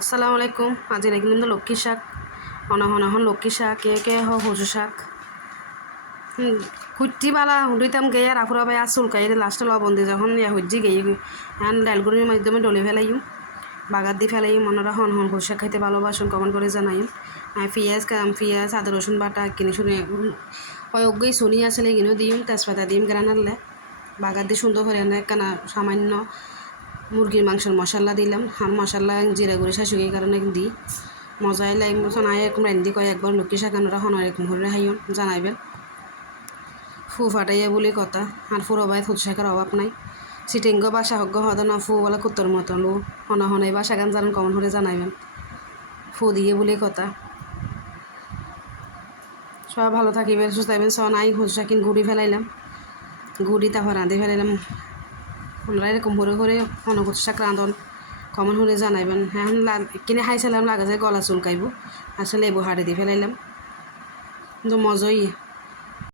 আসসালামু আলাইকুম। আজি নাকি কিন্তু লক্ষ্মী শাক অনাহন লক্ষ্মী শাক কে হজু শাক কুটি বালা হুঁড়িতাম গেয়ে রাফুরা বাই আসুল কাই লাস্টে লবন্দি যখন হজ্জি গেই এখন ডালগুড়ির মাধ্যমে ডলে ফেলাইম বাগার দিয়ে ফেলাইম মনরা হন হজু শাক খাইতে ভালোবাসুন কমেন্ট করে জানাইম পিঁয়াজ আদা রসুন বাটা কিনে শুনে অজ্ঞই শুনি আসলে কিনেও দিম তেজপাতা দিম গ্রানারলে বাগার দিয়ে সুন্দর করে কেনা সামান্য মুরগির মাংসের মশলা দিলাম আর মশলা জিরা গুঁড়ি শাশুড়ি কারণে দিই মজাই লাগে মতন আয় এরকম রান্ধি কয় একবার লক্ষ্মী শাক আমরা হন এরকম করে হাইন জানাইবেন ফু ফাটাইয়া বলে কথা আর ফুরো বাই ফুট শাকের অভাব নাই সিটিঙ্গ বা সাহজ্ঞ হদ না ফু বলে কুত্তর মতন লো হনাই বা শাকান জানান কমন করে জানাইবেন ফু দিয়ে বলে কথা সবাই ভালো থাকিবেন সুস্থ থাকবেন নাই হুজ শাকিন গুড়ি ফেলাইলাম গুড়ি তারপর রাঁধে ফেলাইলাম আপনারা এরকম করে হনকুচ শাক রাঁধন কমন হলে জানাইবেন এখন কিনে খাইছিলাম লাগা যায় গলা চুলকাইব আসলে এবো হাড়ে দিয়ে ফেলাইলাম কিন্তু মজাই